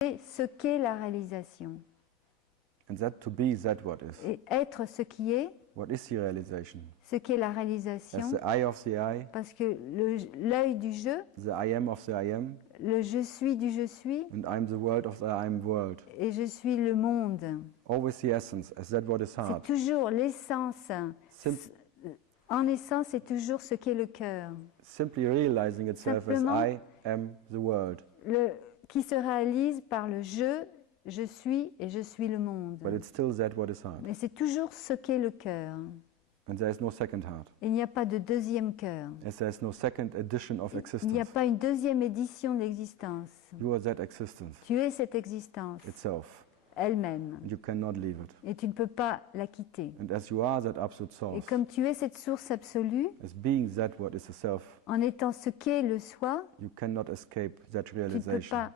ce qu'est la réalisation. And that to be that what is. Et être ce qui est, What is the realization? ce qu'est la As réalisation, the I of the I, parce que l'œil du je, the I am of the I am, le je suis du je suis, and I'm the world of the I am world. et je suis le monde. Always the essence, as that what is C'est heart. toujours l'essence. En essence, c'est toujours ce qu'est le cœur. Simply realizing itself as Simplement, I am the world. Qui se réalise par le je suis et je suis le monde. But it's still that what is heart. Mais c'est toujours ce qu'est le cœur. And there is no second heart. Il n'y a pas de deuxième cœur. As there is no second edition of Il n'y a existence. pas une deuxième édition d'existence. You are that existence Tu es cette existence itself. elle-même. And you cannot leave it. Et tu ne peux pas la quitter. And as you are that absolute Et source, comme tu es cette source absolue, as being that what is the self, en étant ce qu'est le soi, you cannot escape that tu ne peux realization pas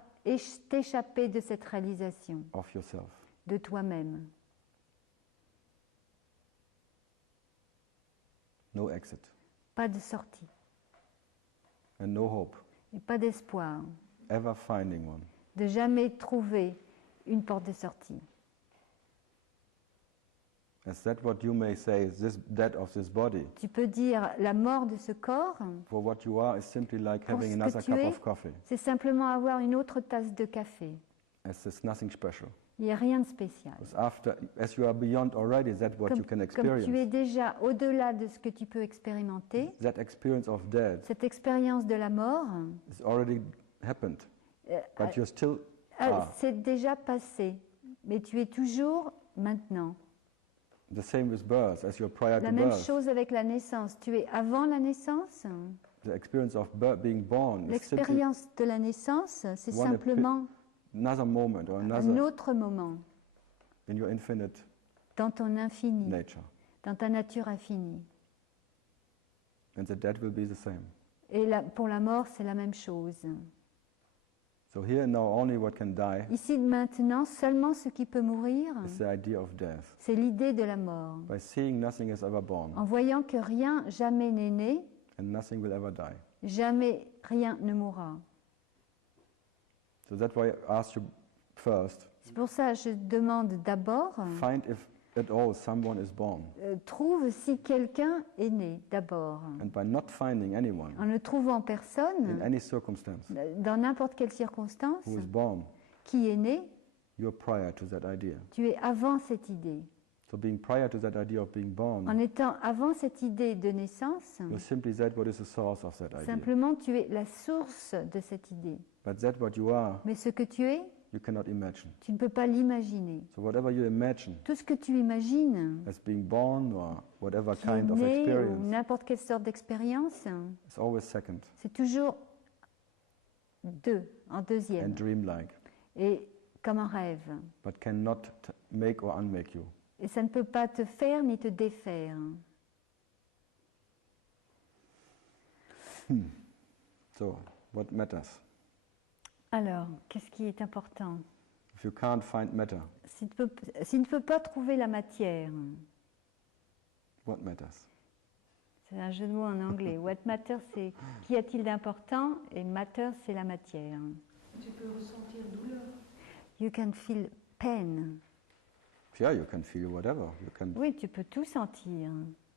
t'échapper de cette réalisation of yourself. de toi-même. No exit. Pas de sortie And no hope. et pas d'espoir Ever finding one. de jamais trouver une porte de sortie. As that what you may say is this death of this body. Tu peux dire la mort de ce corps, For what you are is simply like pour having ce another que tu cup es, of coffee. c'est simplement avoir une autre tasse de café. As there's nothing special. Il n'y a rien de spécial. Because as you are beyond already that what you can Comme experience. tu es déjà au-delà de ce que tu peux expérimenter, That experience of death cette expérience de la mort, has already happened. But you're still c'est déjà passé, mais tu es toujours maintenant. the same with birth as you're prior La to même birth. chose avec la naissance. Tu es avant la naissance. The experience of being born is simply L'expérience de la naissance, c'est One simplement another moment or un another autre moment in your infinite dans ton infini, nature. dans ta nature infinie. And that death will be the same. Et pour la mort, c'est la même chose. So here and now only what can die Ici, maintenant, seulement ce qui peut mourir, is the idea of death. c'est l'idée de la mort. By seeing nothing is ever born En voyant que rien jamais n'est né, and nothing will ever die. jamais rien ne mourra. So that's why I asked you first, C'est pour ça que je demande d'abord, find if at all someone is born. trouve si quelqu'un est né d'abord. And by not finding anyone En ne trouvant in personne, any circumstance dans n'importe quelle circonstance, who is born, qui est né, you're prior to that idea. tu es avant cette idée. So being prior to that idea of being born, En étant avant cette idée de naissance, you're simply that what is the source of that idea. simplement tu es la source de cette idée. But that what you are, Mais ce que tu es, you cannot imagine. tu ne peux pas l'imaginer. So whatever you imagine Tout ce que tu imagines, as being born or whatever qui est kind of né ou experience, n'importe quelle sorte d'expérience, is always second c'est toujours en and deuxième, dreamlike, et comme un rêve. but cannot make or unmake you. Et ça ne peut pas te faire ni te défaire. So what matters? Alors, qu'est-ce qui est important? If you can't find matter, S'il ne peut pas trouver la matière, what matters? c'est un jeu de mots en anglais. What matter, c'est qu'y a-t-il d'important, et matter, c'est la matière. Tu peux ressentir douleur. You can feel pain. Yeah, you can feel whatever. You can, Oui, tu peux tout sentir.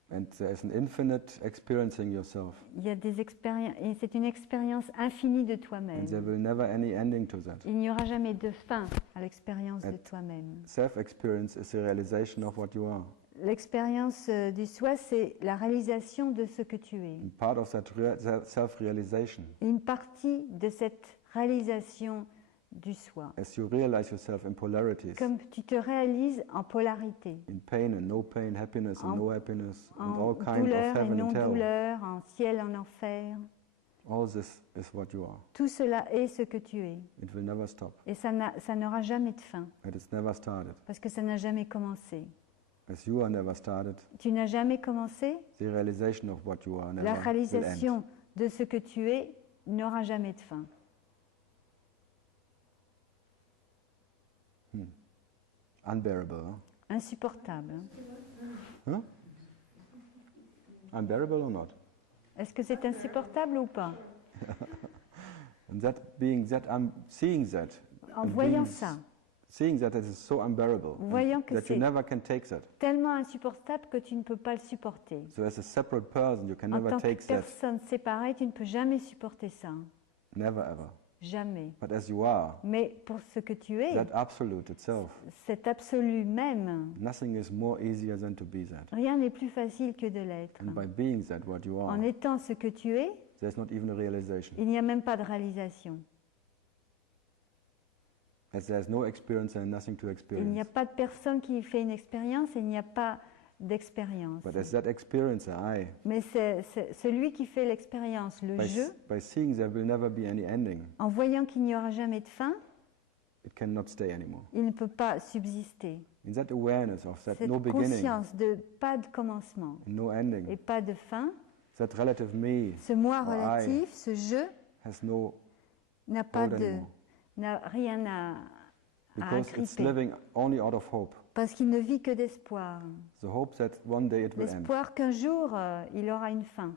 and there is an infinite experiencing yourself, Il y a des expériences, et c'est une expérience infinie de toi-même. and there will never any ending to that. Il n'y aura jamais de fin à l'expérience de toi-même. Self-experience is the realization of what you are. L'expérience du soi, c'est la réalisation de ce que tu es. And part of that self-realization, Et une partie de cette réalisation du soi. as you realize yourself in polarities, Comme tu te réalises en polarité, in pain and no pain, happiness and En- no happiness, and en all kinds of douleur et heaven and hell, non-douleur, en ciel, en enfer. all this is what you are. Tout cela est ce que tu es. It will never stop. Et ça n'aura jamais de fin, And it's never started. parce que ça n'a jamais commencé. As you are never started, Tu n'as jamais commencé, the realization of what you are never la will end. réalisation de ce que tu es n'aura jamais de fin. Unbearable, huh? Insupportable. Huh? Unbearable or not? Est-ce que c'est insupportable ou pas? And that being that, I'm seeing that, En and voyant being ça, seeing that it is so unbearable, voyant que that you c'est never can take that. tellement insupportable que tu ne peux pas le supporter. So as a separate person, you can En never tant que take that, personne séparée, tu ne peux jamais supporter ça. never ever. Jamais. But as you are, Mais pour ce que tu es, that absolute itself, cet absolu même, nothing is more easier than to be that. rien n'est plus facile que de l'être. And by being that what you are, En étant ce que tu es, there's not even a realization. il n'y a même pas de réalisation. As there's no experience and nothing to Il n'y experience. a pas de personne qui fait une expérience et il n'y a pas d'expérience. But as that experiencer, I, Mais c'est celui qui fait l'expérience, le by, jeu, by seeing there will never be any ending, en voyant qu'il n'y aura jamais de fin, it cannot stay anymore. il ne peut pas subsister. In that awareness of that Cette no beginning, conscience de pas de commencement and no ending, et pas de fin, that relative me ce moi or I relatif, ce jeu, has no n'a pas hold de, anymore. n'a rien à Because it's agripper, living only out of hope. parce qu'il ne vit que d'espoir. The hope that one day it will end. L'espoir qu'un jour, il aura une fin.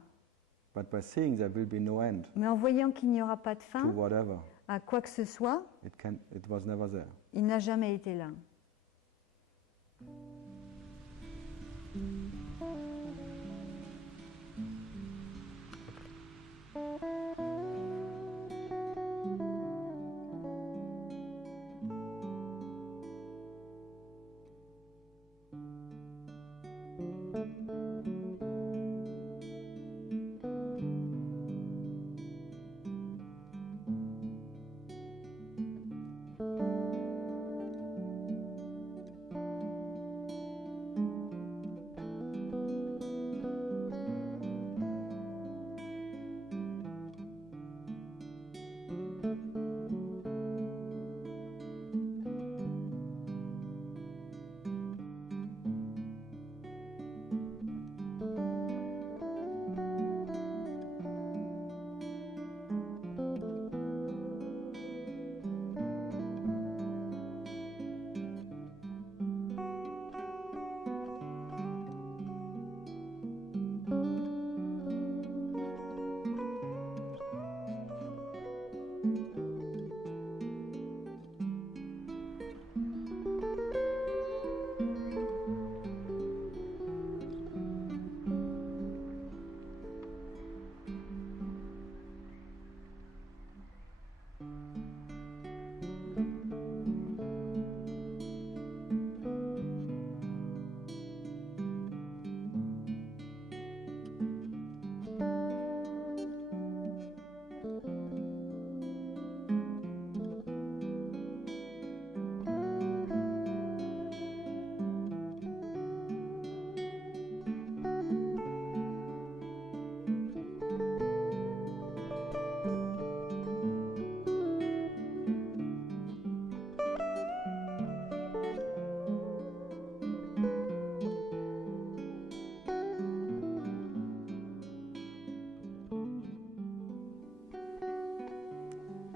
But by seeing there will be no end Mais en voyant qu'il n'y aura pas de to fin whatever, à quoi que ce soit, it was never there. il n'a jamais été là.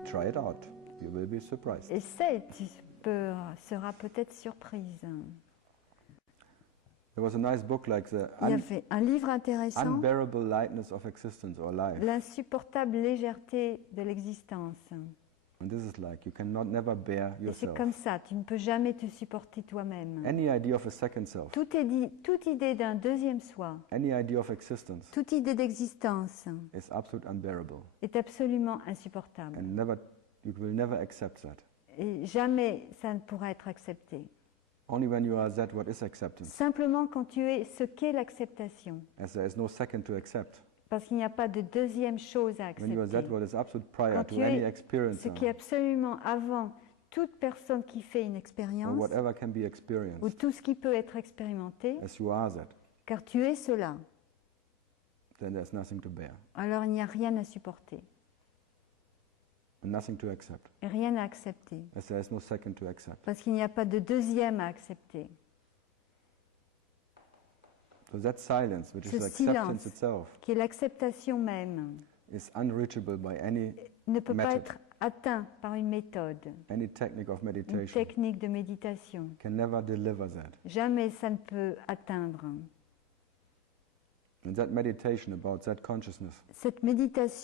Try it out. You will be surprised. Essaie, tu seras peut-être surprise. There was a nice book like The Il y avait un livre intéressant, Unbearable Lightness of Existence or Life. L'insupportable légèreté de l'existence. And this is like you cannot never bear Et c'est yourself. comme ça, tu ne peux jamais te supporter toi-même. Any idea of a second self, Toute idée d'un deuxième soi, any idea of existence toute idée d'existence is absolutely unbearable. est absolument insupportable. And you will never accept that. Et jamais ça ne pourra être accepté. Only when you are that what is acceptance, Simplement quand tu es ce qu'est l'acceptation. as there is no second to accept. Parce qu'il n'y a pas de deuxième chose à When you are that accepter. what is absolute prior Quand to tu any es experience ce qui est absolument avant toute personne qui fait une or expérience, whatever can be ou experienced, tout ce qui peut être expérimenté, as you are that, car tu es cela, then there's nothing to bear alors il n'y a rien à supporter, and nothing to accept, et rien à accepter, as there is no second to accept. parce qu'il n'y a pas de deuxième à accepter. So that silence, which Ce is acceptance silence. itself, Qui est l'acceptation même, is unreachable by any ne peut pas Method. être atteint par une méthode, technique of une meditation. technique de méditation. Can never deliver that. Jamais ça ne peut atteindre. And that meditation about that consciousness Cette méditation